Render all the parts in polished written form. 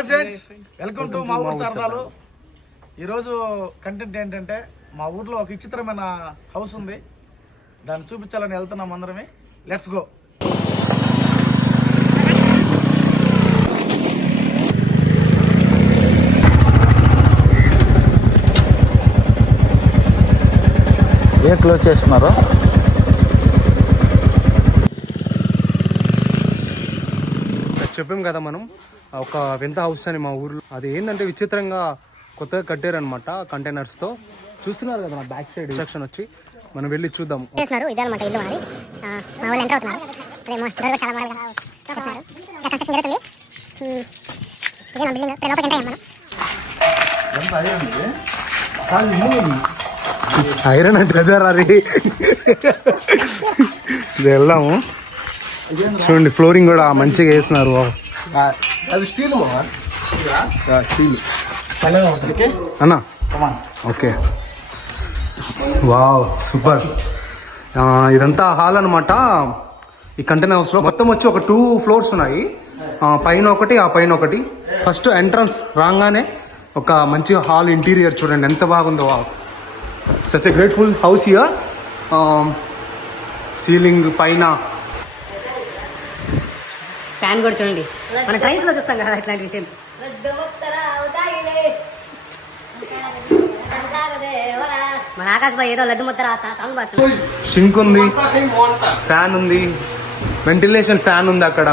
Hi friends, welcome to మా ఊరు సరదాలు. ఈరోజు కంటెంట్ ఏంటంటే మా ఊర్లో ఒక విచిత్రమైన హౌస్ ఉంది, దాన్ని చూపించాలని వెళ్తున్నాం అందరమే. Let's go. ఏ క్లోజ్ చేస్తున్నారు? చెప్పాం కదా మనం ఒక వింత హౌస్ అని మా ఊర్లో. అది ఏంటంటే విచిత్రంగా కొత్తగా కట్టారనమాట కంటైనర్స్తో. చూస్తున్నారు కదా నా బ్యాక్ సైడ్ సెక్షన్ వచ్చి, మనం వెళ్ళి చూద్దాం. ఇదనమాట ఇల్లు మాది. మా వాళ్ళు ఎంటర్ అవుతున్నారు. ఐరన్ అంటే అది వెళ్దాము. చూడండి, ఫ్లోరింగ్ కూడా మంచిగా వేసినారు. అది స్టీల్ అన్నా. Okay, wow, super. ఇదంతా హాల్ అనమాట. ఈ కంటైనర్ హౌస్లో మొత్తం వచ్చి ఒక 2 ఫ్లోర్స్ ఉన్నాయి. పైన ఒకటి, ఆ పైన ఒకటి. ఫస్ట్ ఎంట్రన్స్ రాగానే ఒక మంచి హాల్ ఇంటీరియర్ చూడండి ఎంత బాగుందో. Such a grateful house here. Ceiling పైన ఫ్యాన్ కూడా చూడండి, మన ట్రైన్స్ లో చూస్తాం కదా ఇట్లాంటి విషయం. మన ఆకాశ్ బాయ్ ఏదో లడ్డు ముద్దర సాంగ్ పాడుతుంది. షింక్ ఉంది, ఫ్యాన్ ఉంది, వెంటిలేషన్ ఫ్యాన్ ఉంది అక్కడ.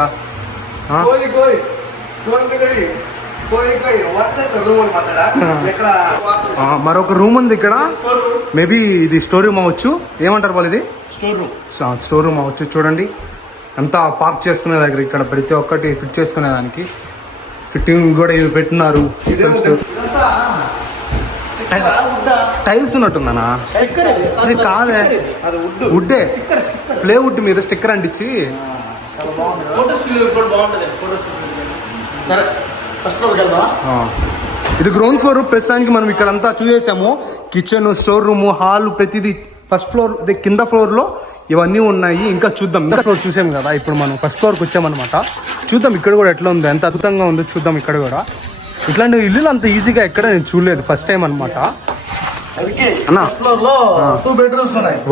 మరొక రూమ్ ఉంది ఇక్కడ. మేబీ ఇది స్టోర్ రూమ్ అవ్వచ్చు. ఏమంటారు వాళ్ళు? ఇది స్టోర్ రూమ్ అవ్వచ్చు. చూడండి అంతా పార్క్ చేసుకునే దగ్గర ఇక్కడ ప్రతి ఒక్కటి ఫిట్ చేసుకునేదానికి ఫిట్టింగ్ కూడా ఇవి పెట్టినారు. టైల్స్ ఉన్నట్టుందనా? అది కాదే, వుడ్డే, ప్లేవుడ్ మీద స్టిక్కర్ అంటించి. ఇది గ్రౌండ్ ఫ్లోర్. ప్రస్తుతానికి మనం ఇక్కడంతా చూసేసాము. కిచెన్, స్టోర్ రూమ్, హాల్ ప్రతిదీ ఫస్ట్ ఫ్లోర్. కింద ఫ్లోర్లో ఇవన్నీ ఉన్నాయి. ఇంకా చూద్దాం. ఇంకా ఫ్లోర్ చూసాం కదా, ఇప్పుడు మనం ఫస్ట్ ఫ్లోర్కి వచ్చామన్నమాట. చూద్దాం ఇక్కడ కూడా ఎట్లా ఉంది, ఎంత అద్భుతంగా ఉందో చూద్దాం. ఇక్కడ కూడా ఇట్లాంటి ఇల్లులు అంత ఈజీగా ఎక్కడ నేను చూడలేదు, ఫస్ట్ టైం అనమాట.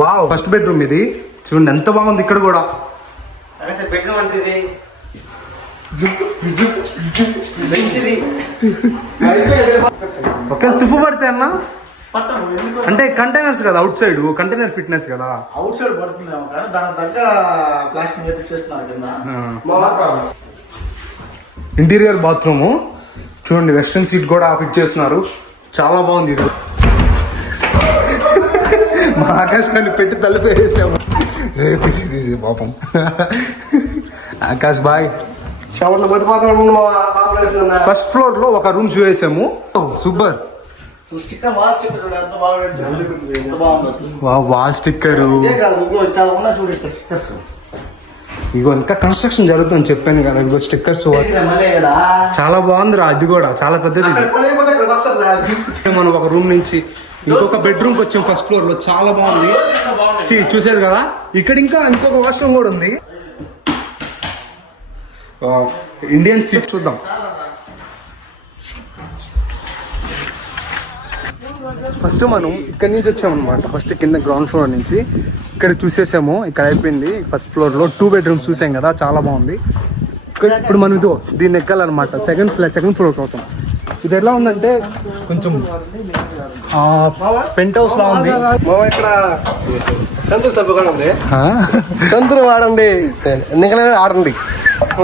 వావ్, ఫస్ట్ బెడ్రూమ్ ఇది. చూడండి ఎంత బాగుంది. ఇక్కడ కూడా ఒక తిప్పు పడితే అన్న అంటే కంటైనర్స్ కదా, అవుట్ సైడ్ కంటైనర్ ఫిట్నెస్ కదా, అవుట్ సైడ్ పడుతుందేమో కానీ దాని దగ్గర ప్లాస్టిక్ అయితే చేస్తున్నారు కింద. ఇంటీరియర్ బాత్రూమ్ చూడండి, వెస్ట్రన్ సీట్ కూడా ఫిట్ చేస్తున్నారు. చాలా బాగుంది ఇది. మా ఆకాశాన్ని పెట్టి తలుపేసాము. తీసి పాపం ఆకాష్ బాయ్. ఫస్ట్ ఫ్లోర్ లో ఒక రూమ్ చూసాము. సూపర్. Wall sticker. ఇగో ఇంకా కన్స్ట్రక్షన్ జరుగుతుందని చెప్పాను కదా, ఇగో స్టిక్కర్స్. చాలా బాగుంది రా, అది కూడా చాలా పెద్దది. మనం ఒక రూమ్ నుంచి ఇంకొక బెడ్రూమ్కి వచ్చాం ఫస్ట్ ఫ్లోర్ లో. చాలా బాగుంది. చూసారు కదా, ఇక్కడ ఇంకా ఇంకొక వాష్రూమ్ కూడా ఉంది. ఇండియన్ సీట్ చూద్దాం. ఫస్ట్ మనం ఇక్కడ నుంచి వచ్చామన్నమాట. ఫస్ట్ కింద గ్రౌండ్ ఫ్లోర్ నుంచి ఇక్కడ చూసేసాము. ఇక్కడ అయిపోయింది. ఫస్ట్ ఫ్లోర్ లో 2 బెడ్రూమ్స్ చూసాం కదా, చాలా బాగుంది. ఇప్పుడు మనం ఇదో దీన్ని ఎక్కాలన్నమాట సెకండ్ ఫ్లోర్ కోసం. ఇది ఎలా ఉందంటే కొంచెం పెంట్ హౌస్ లా ఉంది. ఇక్కడ సంతులు వాడండి, ఆడండి.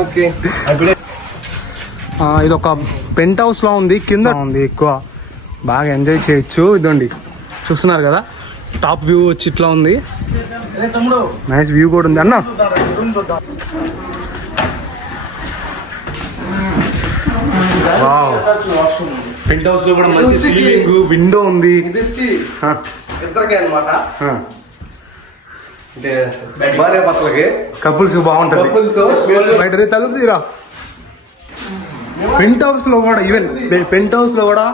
ఓకే, ఇది ఒక పెంట్ హౌస్ లా ఉంది. కింద ఉంది, ఎక్కువ బాగా ఎంజాయ్ చేయొచ్చు. ఇదండి చూస్తున్నారు కదా, టాప్ వ్యూ వచ్చి ఇట్లా ఉంది. నైస్ వ్యూ కూడా ఉంది అన్న. పెంట్ హౌస్ లో కూడా మంచి సీలింగ్, విండో ఉంది. ఇద్దరికి అనమాట, అంటే భార్య భర్తలకి, కపుల్స్ బాగుంటుంది. బయట తలుపు తీరా. పెంట్ హౌస్ లో కూడా, ఈవెన్ పెంట్ హౌస్ లో కూడా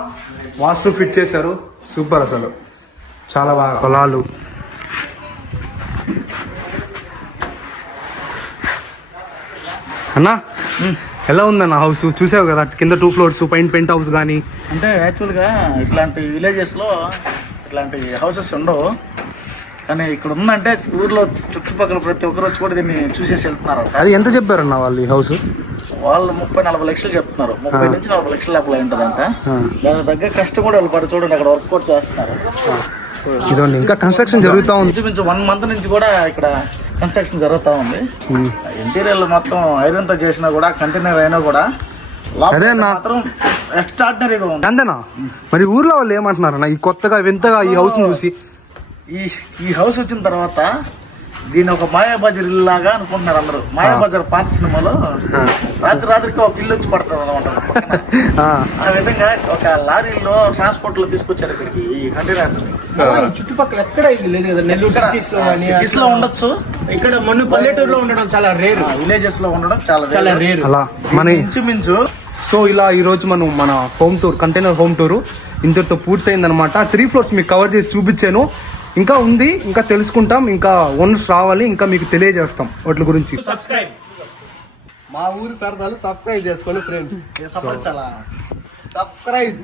వాస్తు ఫిట్ చేశారు. సూపర్, అసలు చాలా బాగా. పొలాలు, అన్నా ఎలా ఉందన్న హౌస్ చూసావు కదా కింద 2 floors పైన పెంట్ హౌస్ కానీ. అంటే యాక్చువల్గా ఇట్లాంటి విలేజెస్లో ఇట్లాంటి హౌసెస్ ఉండవు, కానీ ఇక్కడ ఉందంటే ఊర్లో చుట్టుపక్కల ప్రతి ఒక్కరు వచ్చి కూడా దీన్ని చూసేసి వెళ్తున్నారు. అది ఎంత చెప్పారన్న వాళ్ళు ఈ హౌస్? వాళ్ళు 30-40 లక్షలు చెప్తున్నారు. 30 నుంచి 40 లక్షల లోపల ఉంటుందంట. దాని దగ్గర కష్టం కూడా వాళ్ళు పడి చూడండి, అక్కడ వర్క్ కూడా చేస్తున్నారు. ఇదండి ఇంకా కన్స్ట్రక్షన్ జరుగుతూ ఉంది. ఇంచుమించు 1 month నుంచి కూడా ఇక్కడ కన్స్ట్రక్షన్ జరుగుతూ ఉంది. ఇంటీరియర్ మొత్తం ఐరన్ తో చేసినా కూడా, కంటైనర్ అయినా కూడా అదే అన్న. మాత్రం ఎక్స్ట్రాడినరీగా ఉంది. అంతేనా? మరి ఊర్లో వాళ్ళు ఏమంటున్నారన్న ఈ కొత్తగా వింతగా ఈ హౌస్ చూసి? ఈ హౌస్ వచ్చిన తర్వాత దీని ఒక మాయాబజార్ ఇల్లు లాగా అనుకుంటున్నారు అందరూ. మాయాబజార్ పాత సినిమాలో రాత్రికి ఒక ఇల్లు వచ్చి పడుతుంది అనమాట. ఆ విధంగా ఒక లారీలో ట్రాన్స్పోర్ట్ లో తీసుకొచ్చారు ఇక్కడికి ఈ కంటైనర్స్. చుట్టుపక్కల ఎక్కడ ఇది లేదు కదా, నెల్లూరు సిటీస్ లో ఉండొచ్చు, ఇక్కడ మొన్న పల్లెటూరులో ఉండడం చాలా రేర్, విలేజెస్ లో ఉండడం చాలా రేర్. అలా మన ఇంచుమించు. సో ఇలా ఈరోజు మనం మన home tour, container home tour ఇంతటితో పూర్తయిందనమాట. 3 floors మీకు కవర్ చేసి చూపించాను. ఇంకా ఉంది, ఇంకా తెలుసుకుంటాం, ఇంకా ఓనర్స్ రావాలి, ఇంకా మీకు తెలియజేస్తాం వాటి గురించి. సబ్స్క్రైబ్. మా ఊరి సరదాలు సబ్స్క్రైబ్ చేసుకోండి ఫ్రెండ్స్. చాలా సబ్స్క్రైబ్.